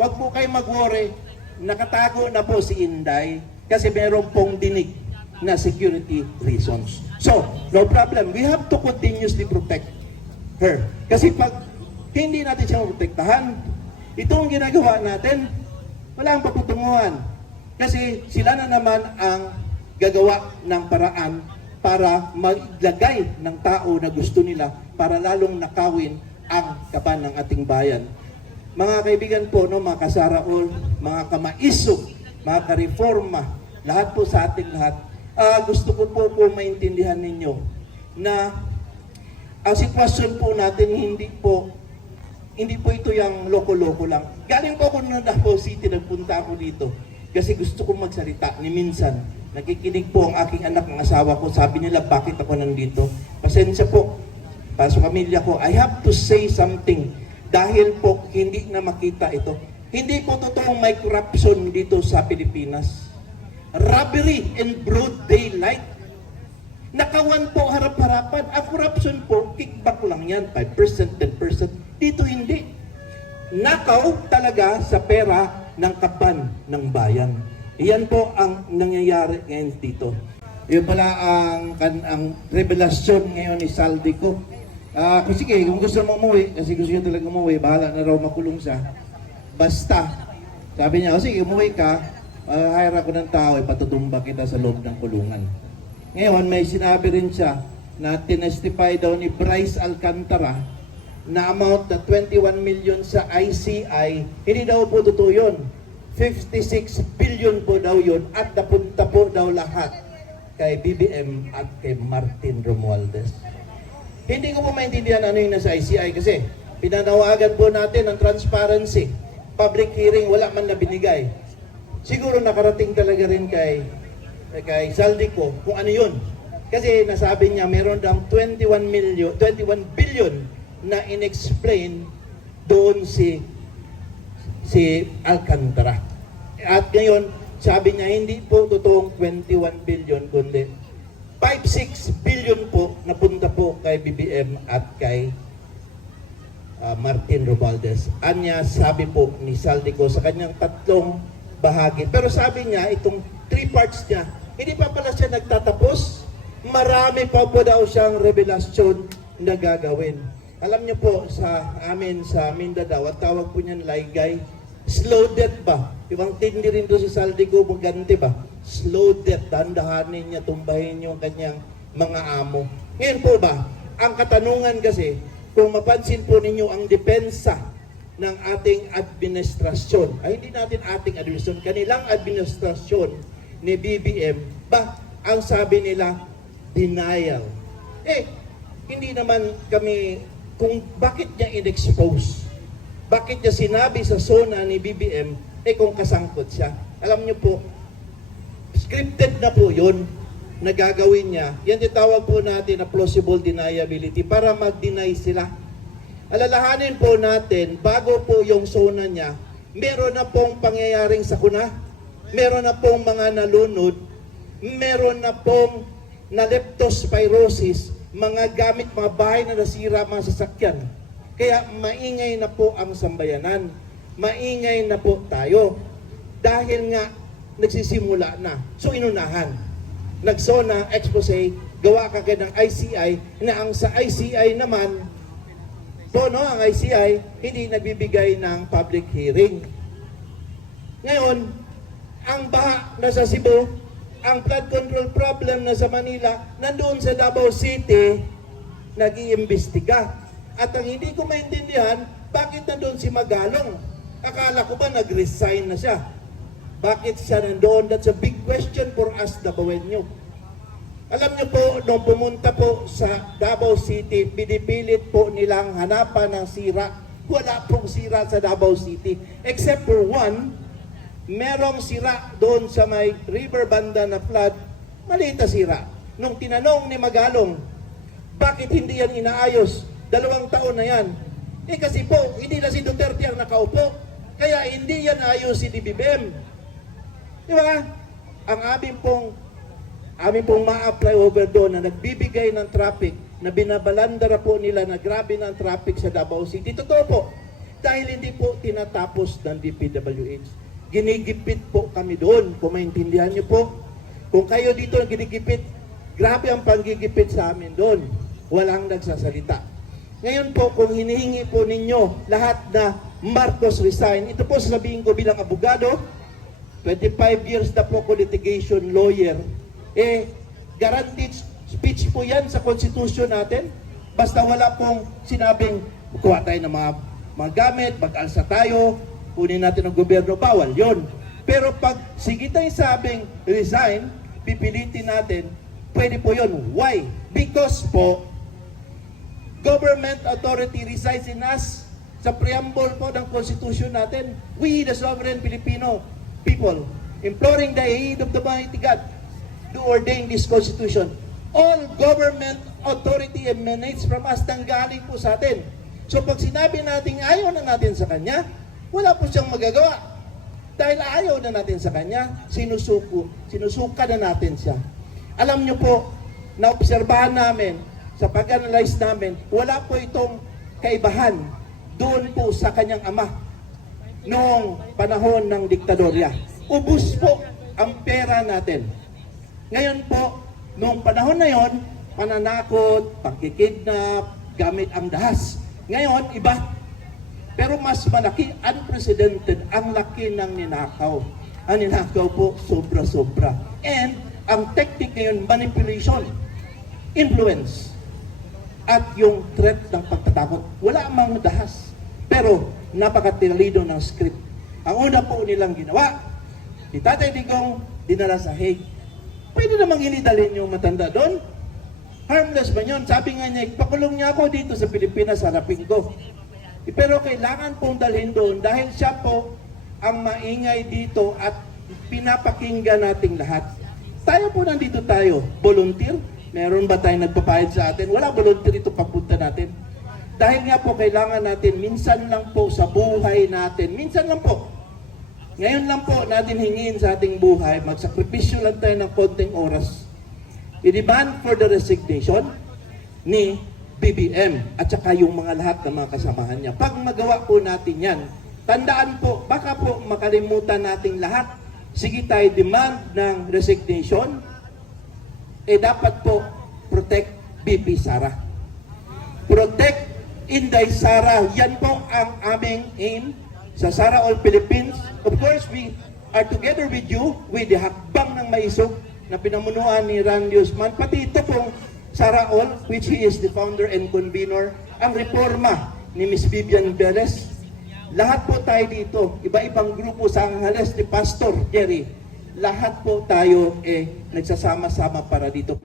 wag po kayo mag-worry, nakatago na po si Inday kasi meron pong dinig na security reasons. So, no problem. We have to continuously protect her. Kasi pag hindi natin siya protektahan, itong ginagawa natin, wala ang paputunguhan. Kasi sila na naman ang gagawa ng paraan para maglagay ng tao na gusto nila para lalong nakawin ang kaban ng ating bayan. Mga kaibigan po, no, mga kasaraol, mga kamaisog, mga kareforma, lahat po sa ating lahat, gusto ko po maintindihan ninyo na ang sitwasyon po natin hindi po ito yung loko-loko lang. Galing po ako ng Davao City, nagpunta ako dito kasi gusto kong magsalita ni minsan. Nakikinig po ang aking anak, ang asawa ko, sabi nila bakit ako nandito. Pasensya po, para sa pamilya ko, I have to say something dahil po hindi na makita ito. Hindi po totoong may corruption dito sa Pilipinas. Robbery in broad daylight. Nakawan po harap-harapan. Ang corruption po, kickback lang yan, 5%, 10%. Dito hindi. Nakaw talaga sa pera ng kaban ng bayan. Iyan po ang nangyayari ngayon dito. Yun pala ang revelasyon ngayon ni Saldico. Sige, kung gusto mo umuwi, kasi gusto niya talaga umuwi, bahala na raw makulong siya. Basta, sabi niya, sige, umuwi ka, hire ako ng tao, ipatutumba kita sa loob ng kulungan. Ngayon, may sinabi rin siya na tinestify daw ni Bryce Alcantara na amount na 21 million sa ICI, hindi daw po totoo yun. 56 billion po daw yun at napunta po daw lahat kay BBM at kay Martin Romualdez. Hindi ko po maintindihan ano yung nasa ICI kasi pinanawagan po natin ng transparency. Public hearing, wala man na binigay. Siguro nakarating talaga rin kay Saldico kung ano yun. Kasi nasabi niya meron daw 21 billion na inexplain doon si Alcantara. At ngayon, sabi niya hindi po totoong 21 billion kundi 5-6 billion po napunta po kay BBM at kay Martin Romualdez. Anya sabi po ni Saldico sa kanyang tatlong bahagi. Pero sabi niya, itong 3 parts niya, hindi pa pala siya nagtatapos. Marami pa po daw siyang revelasyon na gagawin. Alam niyo po, sa amin sa Mindanao, at tawag po niyan laygay, slow death ba? Ibang tindi rin doon si Saldico, maganti ba? Slow death, dandahanin niya, tumbahin yung kanyang mga amo. Ngayon po ba, ang katanungan kasi, kung mapansin po ninyo ang depensa ng ating administrasyon, ay hindi natin ating administrasyon, kanilang administrasyon ni BBM, ba, ang sabi nila, denial. Hindi naman kami, kung bakit niya in-expose, bakit niya sinabi sa SONA ni BBM, kung kasangkot siya. Alam niyo po, scripted na po yun na gagawin niya. Yan itawag po natin na plausible deniability para mag-deny sila. Alalahanin po natin, bago po yung SONA niya, meron na pong pangyayaring sakuna, meron na pong mga nalunod, meron na pong na leptospirosis, mga gamit, mga bahay na nasira, mga sasakyan. Kaya maingay na po ang sambayanan. Maingay na po tayo. Dahil nga, nagsisimula na. So, inunahan. Nagsona, expose, gawa ka ng ICI, na ang sa ICI naman, ang ICI, hindi nagbibigay ng public hearing. Ngayon, ang baha na sa Cebu, ang flood control problem na sa Manila, nandoon sa Davao City, nag-iimbestiga. At ang hindi ko maintindihan, bakit nandoon si Magalong? Akala ko ba nag-resign na siya? Bakit siya nandoon? That's a big question for us, Davaoenyo. Alam niyo po, nung pumunta po sa Davao City, pinipilit po nilang hanapan ng sira. Wala pong sira sa Davao City. Except for one, merong sira doon sa may river banda na flood, maliit na sira. Nung tinanong ni Magalong, bakit hindi yan inaayos? 2 taon na yan. Kasi po, hindi na si Duterte ang nakaupo. Kaya hindi yan ayos si BBM. Di ba? Ang aming pong ma-apply over doon na nagbibigay ng traffic, na binabalandara po nila na grabe ng traffic sa Davao City. Totoo po. dahil hindi po tinatapos ng DPWH. Ginigipit po kami doon, kung maintindihan niyo po. Kung kayo dito ang ginigipit, grabe ang panggigipit sa amin doon. Walang nagsasalita. Ngayon po, kung hinihingi po ninyo lahat na Marcos resign, ito po sasabihin ko bilang abogado, 25 years na po ko litigation lawyer, guaranteed speech po yan sa konstitusyon natin. Basta wala pong sinabing, kuha tayo ng mga gamit, mag-alsa tayo, kunin natin ang gobyerno, bawal yon. Pero pag sige tayo sabing resign, pipilitin natin, pwede po yon. Why? Because po, government authority resides in us. Sa preamble po ng konstitusyon natin, we the sovereign Filipino people, imploring the aid of the mighty God to ordain this constitution. All government authority emanates from us, nanggaling po sa atin. So pag sinabi natin ayaw na natin sa Kanya, wala po siyang magagawa. Dahil ayaw na natin sa Kanya, sinusuka na natin siya. Alam niyo po, naobserbahan namin, sa pag-analyze namin, wala po itong kaibahan doon po sa Kanyang ama noong panahon ng diktadorya. Ubus po ang pera natin. Ngayon po, noong panahon na yon, pananakot, pagkikidnap, gamit ang dahas. Ngayon, iba. Pero mas malaki, unprecedented, ang laki ng ninakaw. Ang ninakaw po, sobra-sobra. And, ang technique ngayon, manipulation, influence, at yung threat ng pagtatakot. Wala mang dahas. Pero, napakatalino ng script. Ang una po nilang ginawa, si Tatay Digong dinala sa Hague. Pwede namang inidalhin yung matanda doon. Harmless ba yun? Sabi nga niya, ipakulong niya ako dito sa Pilipinas, harapin ko. Pero kailangan pong dalhin doon dahil siya po ang maingay dito at pinapakinggan nating lahat. Tayo po nandito tayo, volunteer. Meron ba tayong nagpapahid sa atin? Wala, volunteer ito papunta natin. Dahil nga po kailangan natin, minsan lang po sa buhay natin, minsan lang po. Ngayon lang po natin hingin sa ating buhay, magsakripisyo lang tayo ng konting oras. I-demand for the resignation ni BBM at saka yung mga lahat ng mga kasamahan niya. Pag magawa po natin yan, tandaan po, baka po makalimutan nating lahat. Sige tayo demand ng resignation, dapat po protect BP Sara. Protect Inday Sara. Yan po ang aming aim sa Sara All Philippines. Of course, we are together with you with the hakbang ng maisog na pinamunuan ni Randy Usman, pati ito pong Sara All, which he is the founder and convener, ang reforma ni Miss Vivian Velez. Lahat po tayo dito, iba-ibang grupo sa Angeles ni Pastor Jerry, lahat po tayo nagsasama-sama para dito.